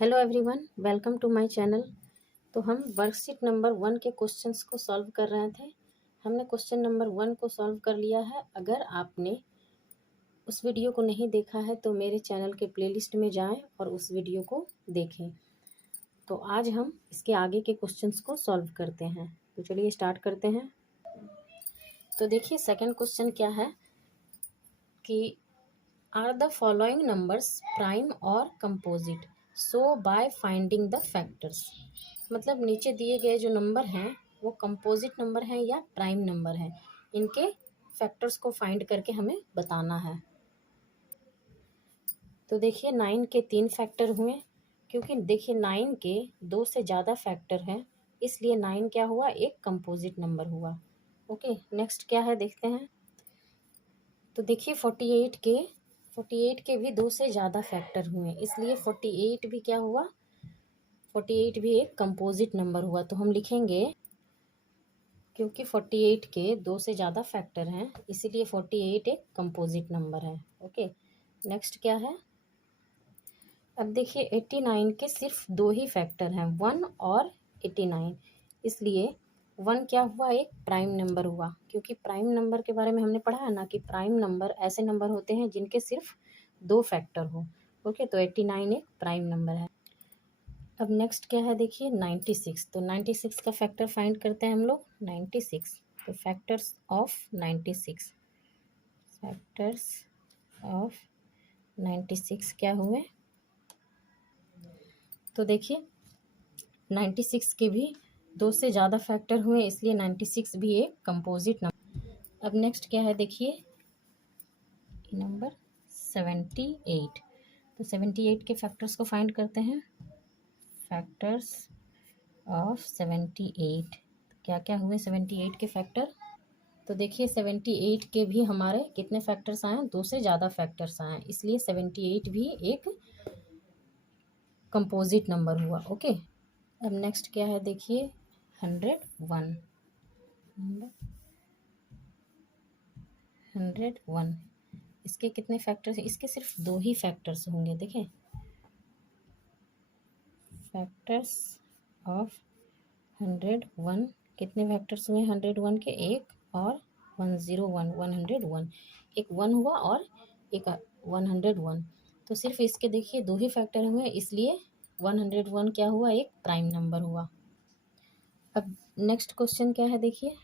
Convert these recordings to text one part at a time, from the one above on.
Hello everyone, welcome to my channel. तो हम worksheet number 1 के क्वेश्चंस को सॉल्व कर रहे थे। हमने क्वेश्चन नंबर 1 को सॉल्व कर लिया है। अगर आपने उस वीडियो को नहीं देखा है तो मेरे चैनल के प्लेलिस्ट में जाएं और उस वीडियो को देखें। तो आज हम इसके आगे के क्वेश्चंस को सॉल्व करते हैं। तो चलिए स्टार्ट करते हैं। तो देखिए सेकंड क्वेश्चन क्या है कि are the following numbers prime और composite, so by finding the factors. मतलब नीचे दिए गए जो नंबर हैं वो कंपोजिट नंबर हैं या प्राइम नंबर हैं, इनके फैक्टर्स को फाइंड करके हमें बताना है। तो देखिए 9 के 3 फैक्टर हुए, क्योंकि देखिए 9 के 2 से ज़्यादा फैक्टर हैं, इसलिए 9 क्या हुआ, एक कंपोजिट नंबर हुआ। ओके, नेक्स्ट क्या है देखते हैं। तो देखिए 48 के भी 2 से ज़्यादा फैक्टर हुए, इसलिए 48 भी क्या हुआ, 48 भी एक कंपोजिट नंबर हुआ। तो हम लिखेंगे क्योंकि 48 के 2 से ज़्यादा फैक्टर हैं, इसीलिए 48 एक कंपोजिट नंबर है। ओके, नेक्स्ट क्या है। अब देखिए 89 के सिर्फ 2 ही फैक्टर हैं, 1 और 89, इसलिए 1 क्या हुआ, एक प्राइम नंबर हुआ। क्योंकि प्राइम नंबर के बारे में हमने पढ़ा है ना कि प्राइम नंबर ऐसे नंबर होते हैं जिनके सिर्फ 2 फैक्टर हो। ओके, तो 89 एक प्राइम नंबर है। अब नेक्स्ट क्या है देखिए 96। तो 96 का फैक्टर फाइंड करते हैं हम लोग। 96, तो फैक्टर्स ऑफ 96, फैक्टर्स ऑफ 96 क्या हुए। तो देखिए 96 के भी 2 से ज़्यादा फैक्टर हुए, इसलिए 96 भी एक कंपोजिट नंबर। अब नेक्स्ट क्या है देखिए नंबर 78। तो 78 के फैक्टर्स को फाइंड करते हैं। फैक्टर्स ऑफ 78, क्या क्या हुए 78 के फैक्टर। तो देखिए 78 के भी हमारे कितने फैक्टर्स आए, 2 से ज़्यादा फैक्टर्स आए, इसलिए 78 भी एक कंपोजिट नंबर हुआ। ओके, अब नेक्स्ट क्या है देखिए 101। 101 इसके कितने फैक्टर्स, इसके सिर्फ 2 ही फैक्टर्स होंगे। देखें फैक्टर्स ऑफ 101 कितने फैक्टर्स हुए 101 के, एक और 101, 101 एक 1 हुआ और एक 101। तो सिर्फ इसके देखिए 2 ही फैक्टर हुए, इसलिए 101 क्या हुआ, एक प्राइम नंबर हुआ। अब नेक्स्ट क्वेश्चन क्या है देखिए,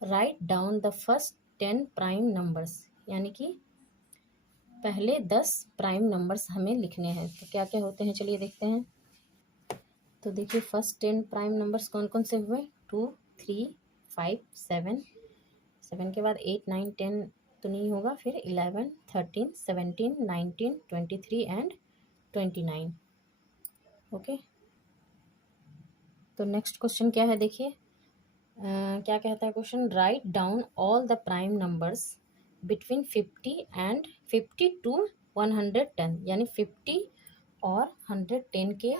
write down the first 10 prime numbers, यानी कि पहले 10 प्राइम नंबर्स हमें लिखने हैं। तो क्या क्या होते हैं चलिए देखते हैं। तो देखिए फर्स्ट 10 प्राइम नंबर्स कौन कौन से हुए, 2, 3, 5, 7, 7 के बाद 8, 9, 10 तो नहीं होगा, फिर 11, 13, 17, 19, 23 एंड 29। ओके, तो नेक्स्ट क्वेश्चन क्या है देखिए, क्या कहता है question, right down all the prime numbers between 50 to 110, यानी 50 और 110 के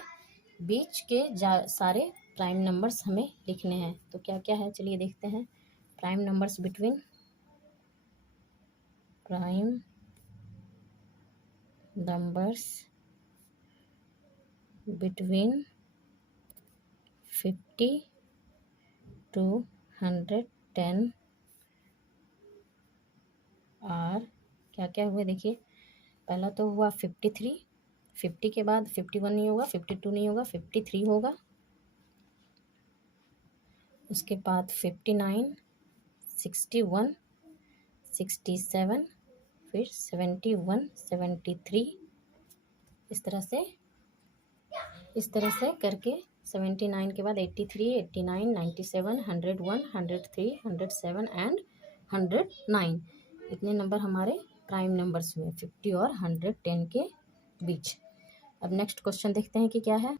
बीच के सारे प्राइम नंबर्स हमें लिखने हैं। तो क्या क्या है चलिए देखते हैं। Prime numbers between, prime numbers between 50 to 110 और क्या क्या हुए देखिए, पहला तो हुआ 53, 50 के बाद 51 नहीं होगा, 52 नहीं होगा, 53 होगा। उसके बाद 59, 61, 67, फिर 71, 73, इस तरह से करके 79 के बाद 83, 89, 97, 101, 103, 107 एंड 109, इतने नंबर हमारे प्राइम नंबर्स हुए 50 और 110 के बीच। अब नेक्स्ट क्वेश्चन देखते हैं कि क्या है।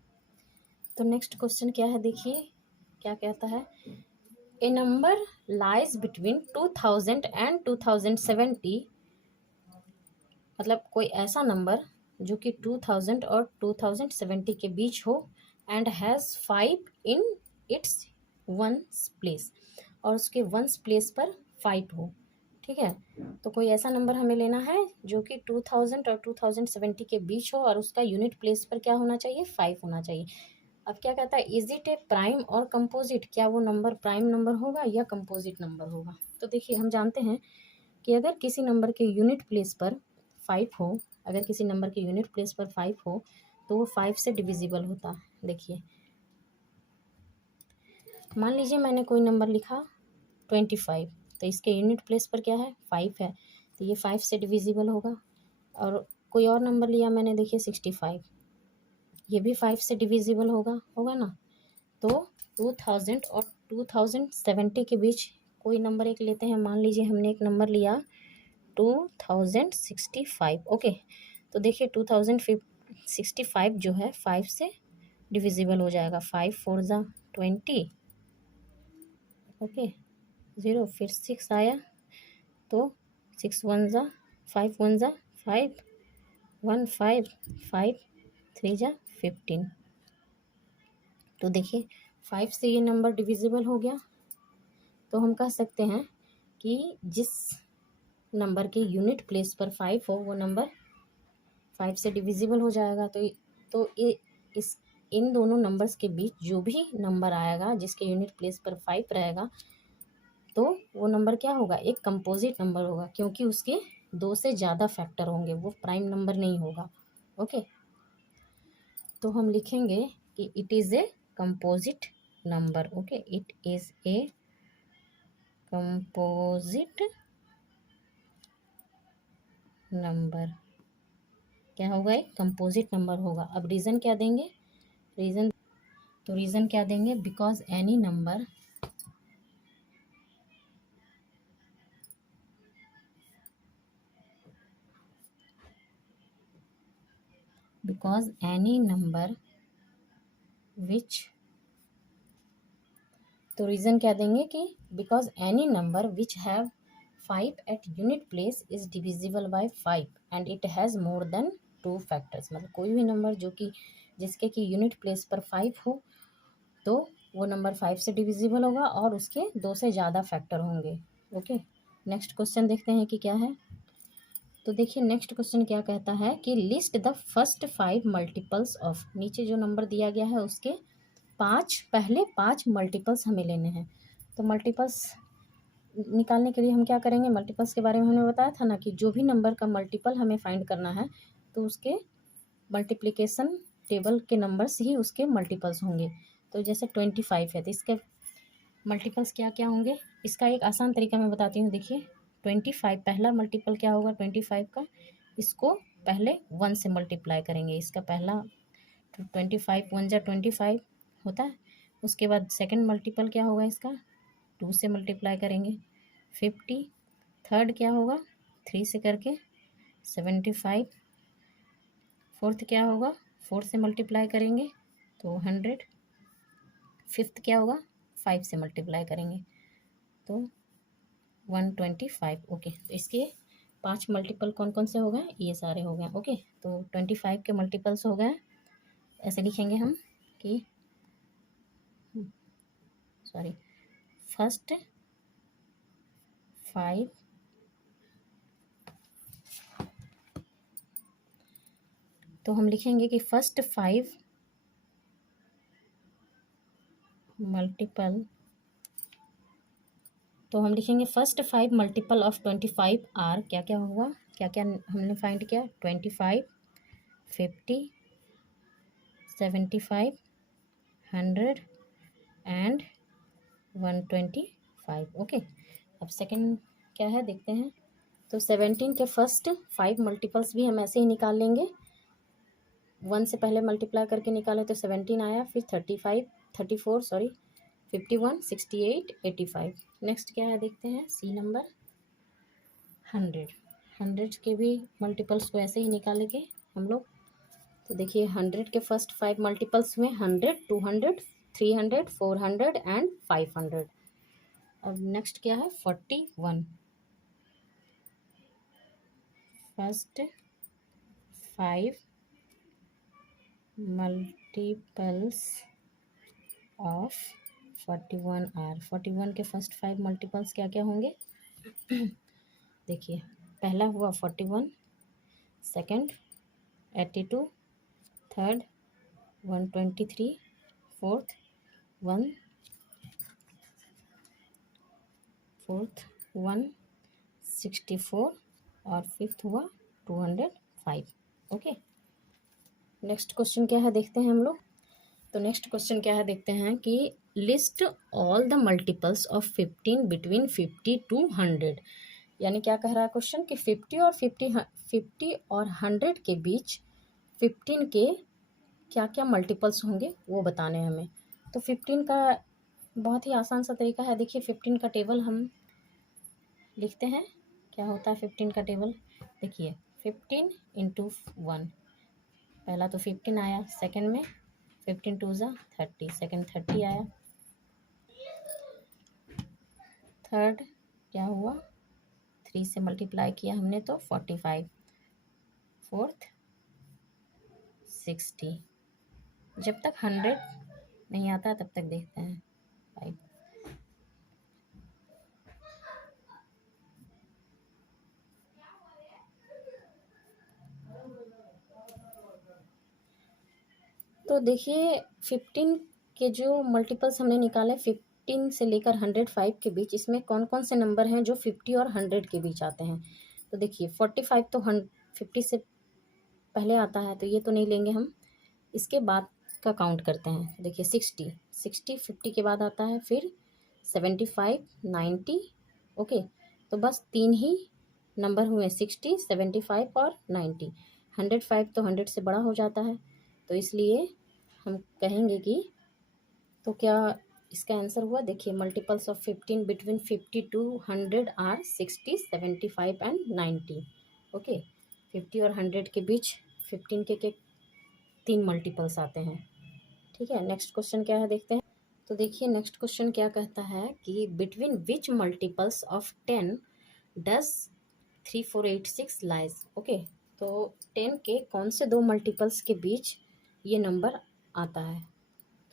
तो नेक्स्ट क्वेश्चन क्या है देखिए, क्या कहता है, ए नंबर लाइज बिटवीन 2000 एंड 2070, मतलब कोई ऐसा नंबर जो कि 2000 और 2070 के बीच हो, and has 5 in its ones place, और उसके वंस प्लेस पर 5 हो। ठीक है। तो कोई ऐसा नंबर हमें लेना है जो कि 2000 और 2070 के बीच हो और उसका यूनिट प्लेस पर क्या होना चाहिए, 5 होना चाहिए। अब क्या कहता है, इज इट ए प्राइम और कंपोजिट, क्या वो नंबर प्राइम नंबर होगा या कंपोजिट नंबर होगा। तो देखिए हम जानते हैं कि अगर किसी नंबर के यूनिट प्लेस पर 5 हो, अगर किसी नंबर के यूनिट प्लेस पर 5 हो तो वो 5 से डिविजिबल होता है। देखिए मान लीजिए मैंने कोई नंबर लिखा 25, तो इसके यूनिट प्लेस पर क्या है, 5 है, तो ये 5 से डिविजिबल होगा। और कोई और नंबर लिया मैंने, देखिए 65, ये भी 5 से डिविजिबल होगा, होगा ना। तो 2000 और 2070 के बीच कोई नंबर एक लेते हैं। मान लीजिए हमने एक नंबर लिया 2065। ओके, तो देखिए 2065 जो है 5 से डिविजिबल हो जाएगा। 5 4 ज़ा 20, ओके 0, फिर 6 आया तो 6 1 ज़ा 5 1 ज़ा 5 1 5 5 3 ज़ा 15। तो देखिए 5 से ये नंबर डिविजिबल हो गया। तो हम कह सकते हैं कि जिस नंबर के यूनिट प्लेस पर 5 हो वो नंबर 5 से डिविजिबल हो जाएगा। तो ये इस इन दोनों नंबर्स के बीच जो भी नंबर आएगा जिसके यूनिट प्लेस पर 5 रहेगा तो वो नंबर क्या होगा, एक कंपोजिट नंबर होगा, क्योंकि उसके 2 से ज़्यादा फैक्टर होंगे, वो प्राइम नंबर नहीं होगा। ओके, तो हम लिखेंगे कि it is a composite number. Okay, it is a composite number, क्या होगा, एक कंपोजिट नंबर होगा। अब रीज़न क्या देंगे, रीज़न, तो रीज़न क्या देंगे, because any number because any number which, तो रीज़न क्या देंगे कि because any number which have 5 at unit place is divisible by 5 and it has more than 2 factors. मतलब कोई भी नंबर जो कि जिसके कि यूनिट प्लेस पर 5 हो तो वो नंबर 5 से डिविजिबल होगा और उसके 2 से ज़्यादा फैक्टर होंगे। ओके, नेक्स्ट क्वेश्चन देखते हैं कि क्या है। तो देखिए नेक्स्ट क्वेश्चन क्या कहता है कि list the first 5 multiples of, नीचे जो नंबर दिया गया है उसके पहले पाँच मल्टीपल्स हमें लेने हैं। तो मल्टीपल्स निकालने के लिए हम क्या करेंगे, मल्टीपल्स के बारे में हमने बताया था ना कि जो भी नंबर का मल्टीपल हमें फाइंड करना है तो उसके मल्टीप्लिकेशन टेबल के नंबर्स ही उसके मल्टीपल्स होंगे। तो जैसे 25 है तो इसके मल्टीपल्स क्या क्या होंगे, इसका एक आसान तरीका मैं बताती हूँ। देखिए 25 पहला मल्टीपल क्या होगा 25 का, इसको पहले 1 से मल्टीप्लाई करेंगे, इसका पहला 25 1 जा 25 होता है। उसके बाद सेकंड मल्टीपल क्या होगा इसका, 2 से मल्टीप्लाई करेंगे 50, थर्ड क्या होगा 3 से करके 75, फोर्थ क्या होगा 4 से मल्टीप्लाई करेंगे तो 100, फिफ्थ क्या होगा 5 से मल्टीप्लाई करेंगे तो 125। ओके, तो इसके 5 मल्टीपल कौन कौन से हो गए, ये सारे हो गए। ओके, तो 25 के मल्टीपल्स हो गए, ऐसे लिखेंगे हम कि सॉरी फर्स्ट 5, तो हम लिखेंगे कि फर्स्ट 5 मल्टीपल, तो हम लिखेंगे फर्स्ट 5 मल्टीपल ऑफ 25 आर, क्या क्या होगा, क्या क्या हमने फाइंड किया, 25 50 75 100 एंड 125। ओके, अब सेकंड क्या है देखते हैं। तो 17 के फर्स्ट 5 मल्टीपल्स भी हम ऐसे ही निकाल लेंगे, 1 से पहले मल्टीप्लाई करके निकाले तो 17 आया, फिर 34 सॉरी 51 68 85। नेक्स्ट क्या है देखते हैं, सी नंबर 100 के भी मल्टीपल्स को ऐसे ही निकालेंगे हम लोग। तो देखिए 100 के फर्स्ट 5 मल्टीपल्स हुए 100 200 300 400 एंड 500। अब नेक्स्ट क्या है 41, फर्स्ट 5 मल्टीपल्स ऑफ 41 आर, 41 के फर्स्ट 5 मल्टीपल्स क्या क्या होंगे देखिए पहला हुआ 41, सेकंड 82, थर्ड 123, फोर्थ 164 और फिफ्थ हुआ 205। ओके, नेक्स्ट क्वेश्चन क्या है देखते हैं हम लोग। तो नेक्स्ट क्वेश्चन क्या है देखते हैं कि list all the multiples of 15 between 50 to 100। यानी क्या कह रहा है क्वेश्चन कि 50 और 100 के बीच 15 के क्या क्या मल्टीपल्स होंगे वो बताने हैं हमें। तो 15 का बहुत ही आसान सा तरीका है। देखिए 15 का टेबल हम लिखते हैं। क्या होता है 15 का टेबल? देखिए 15 इंटू 1, पहला तो 15 आया, सेकंड में 15 टू ज़ा 30, सेकंड 30 आया, थर्ड क्या हुआ 3 से मल्टीप्लाई किया हमने तो 45, फोर्थ 60। जब तक 100 नहीं आता तब तक देखते हैं 5। तो देखिए 15 के जो मल्टीपल्स हमने निकाले 15 से लेकर 105 के बीच, इसमें कौन कौन से नंबर हैं जो 50 और 100 के बीच आते हैं। तो देखिए 45 तो 50 से पहले आता है तो ये तो नहीं लेंगे हम। इसके बाद का काउंट करते हैं। देखिए 60 50 के बाद आता है, फिर 75 90। ओके, तो बस 3 ही नंबर हुए 60 75 और 90। 105 तो 100 से बड़ा हो जाता है, तो इसलिए हम कहेंगे कि तो क्या इसका आंसर हुआ। देखिए multiples of 15 between 50 to 100 are 60 75 and 90। Okay, 50 और 100 के बीच 15 के 3 मल्टीपल्स आते हैं। ठीक है, नेक्स्ट क्वेश्चन क्या है देखते हैं। तो देखिए नेक्स्ट क्वेश्चन क्या कहता है कि between which multiples of 10 does 3486 lies. Okay, तो 10 के कौन से दो मल्टीपल्स के बीच ये नंबर आता है।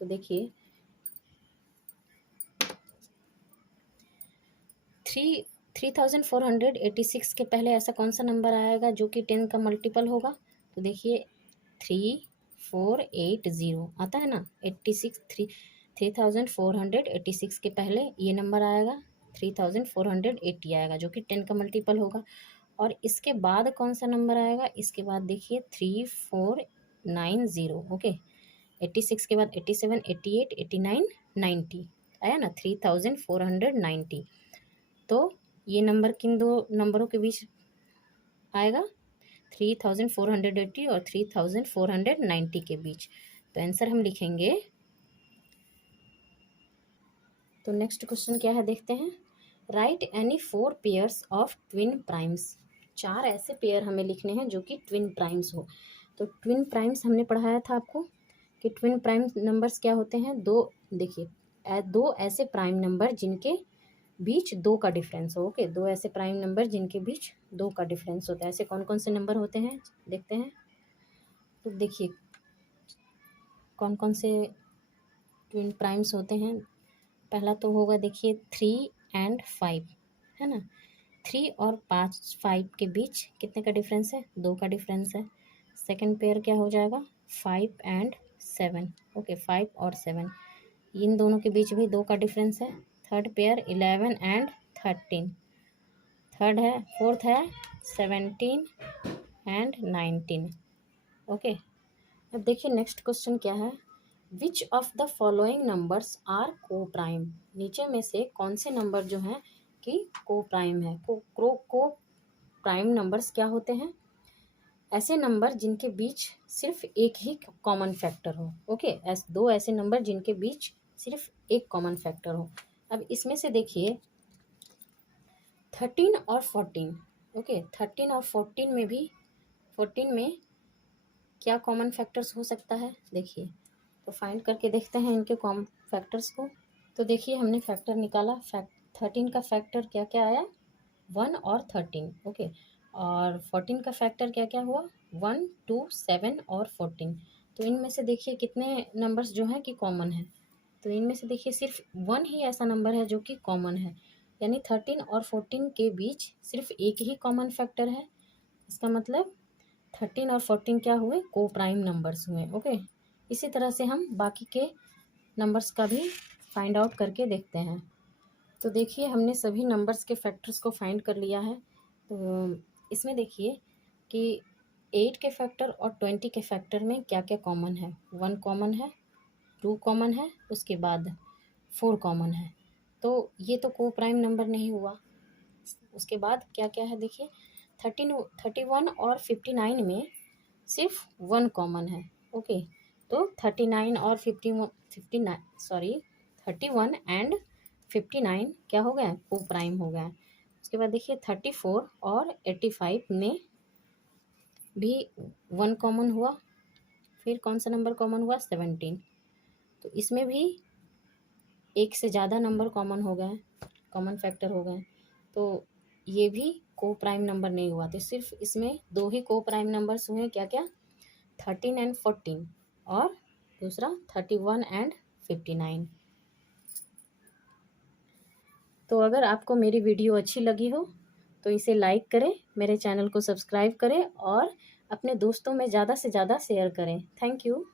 तो देखिए 3486 के पहले ऐसा कौन सा नंबर आएगा जो कि 10 का मल्टीपल होगा। तो देखिए 3480 आता है ना, 3486 के पहले ये नंबर आएगा, 3480 आएगा जो कि 10 का मल्टीपल होगा। और इसके बाद कौन सा नंबर आएगा, इसके बाद देखिए 3490। ओके, 86 के बाद 87 88 89 90 आया ना, 3490। तो ये नंबर किन दो नंबरों के बीच आएगा, 3480 और 3490 के बीच। तो आंसर हम लिखेंगे। तो नेक्स्ट क्वेश्चन क्या है देखते हैं। Right any 4 pairs of twin primes. 4 ऐसे पेयर हमें लिखने हैं जो कि ट्विन प्राइम्स हो। तो ट्विन प्राइम्स हमने पढ़ाया था आपको कि ट्विन प्राइम नंबर्स क्या होते हैं। दो, देखिए दो ऐसे प्राइम नंबर जिनके बीच 2 का डिफरेंस हो। ओके, 2 ऐसे प्राइम नंबर जिनके बीच 2 का डिफरेंस होता है। ऐसे कौन कौन से नंबर होते हैं देखते हैं। तो देखिए कौन कौन से ट्विन प्राइम्स होते हैं। पहला तो होगा देखिए 3 and 5, है ना। 3 और 5 के बीच कितने का डिफरेंस है, 2 का डिफरेंस है। सेकंड पेयर क्या हो जाएगा 5 and 7। ओके, 5 और 7 इन दोनों के बीच भी 2 का डिफरेंस है। Third pair 11 and 13। थर्ड है, फोर्थ है 17 and 19। ओके, अब देखिए नेक्स्ट क्वेश्चन क्या है। Which of the following numbers are coprime. नीचे में से कौन से नंबर जो हैं कि को प्राइम है। को प्राइम नंबर्स क्या होते हैं, ऐसे नंबर जिनके बीच सिर्फ एक ही कॉमन फैक्टर हो। ओके, दो ऐसे नंबर जिनके बीच सिर्फ एक कॉमन फैक्टर हो। अब इसमें से देखिए 13 और 14। ओके, 13 और 14 में भी 14 में क्या कॉमन फैक्टर्स हो सकता है देखिए। तो फाइंड करके देखते हैं इनके कॉमन फैक्टर्स को। तो देखिए हमने फैक्टर निकाला। 13 का फैक्टर क्या क्या आया, 1 और 13। ओके, और 14 का फैक्टर क्या क्या हुआ, 1 2 7 और 14। तो इनमें से देखिए कितने नंबर्स जो हैं कि कॉमन है। तो इनमें से देखिए सिर्फ 1 ही ऐसा नंबर है जो कि कॉमन है। यानी 13 और 14 के बीच सिर्फ एक ही कॉमन फैक्टर है। इसका मतलब 13 और 14 क्या हुए, को प्राइम नंबर्स हुए। ओके, इसी तरह से हम बाकी के नंबर्स का भी फाइंड आउट करके देखते हैं। तो देखिए हमने सभी नंबर्स के फैक्टर्स को फाइंड कर लिया है। तो इसमें देखिए कि 8 के फैक्टर और 20 के फैक्टर में क्या क्या कॉमन है। 1 कॉमन है, 2 कॉमन है, उसके बाद 4 कॉमन है। तो ये तो को प्राइम नंबर नहीं हुआ। उसके बाद क्या क्या है देखिए, 31 और 59 में सिर्फ 1 कॉमन है। ओके, तो 39 और 31 एंड 59 क्या हो गया, को प्राइम हो गया। उसके बाद देखिए 34 और 85 में भी 1 कॉमन हुआ। फिर कौन सा नंबर कॉमन हुआ, 17। तो इसमें भी एक से ज़्यादा नंबर कॉमन हो गए, कॉमन फैक्टर हो गए। तो ये भी को प्राइम नंबर नहीं हुआ। तो सिर्फ इसमें 2 ही को प्राइम नंबर्स हुए, क्या क्या, 13 एंड 14, और दूसरा 31 एंड 59। तो अगर आपको मेरी वीडियो अच्छी लगी हो तो इसे लाइक करें, मेरे चैनल को सब्सक्राइब करें और अपने दोस्तों में ज़्यादा से ज़्यादा शेयर करें। Thank you.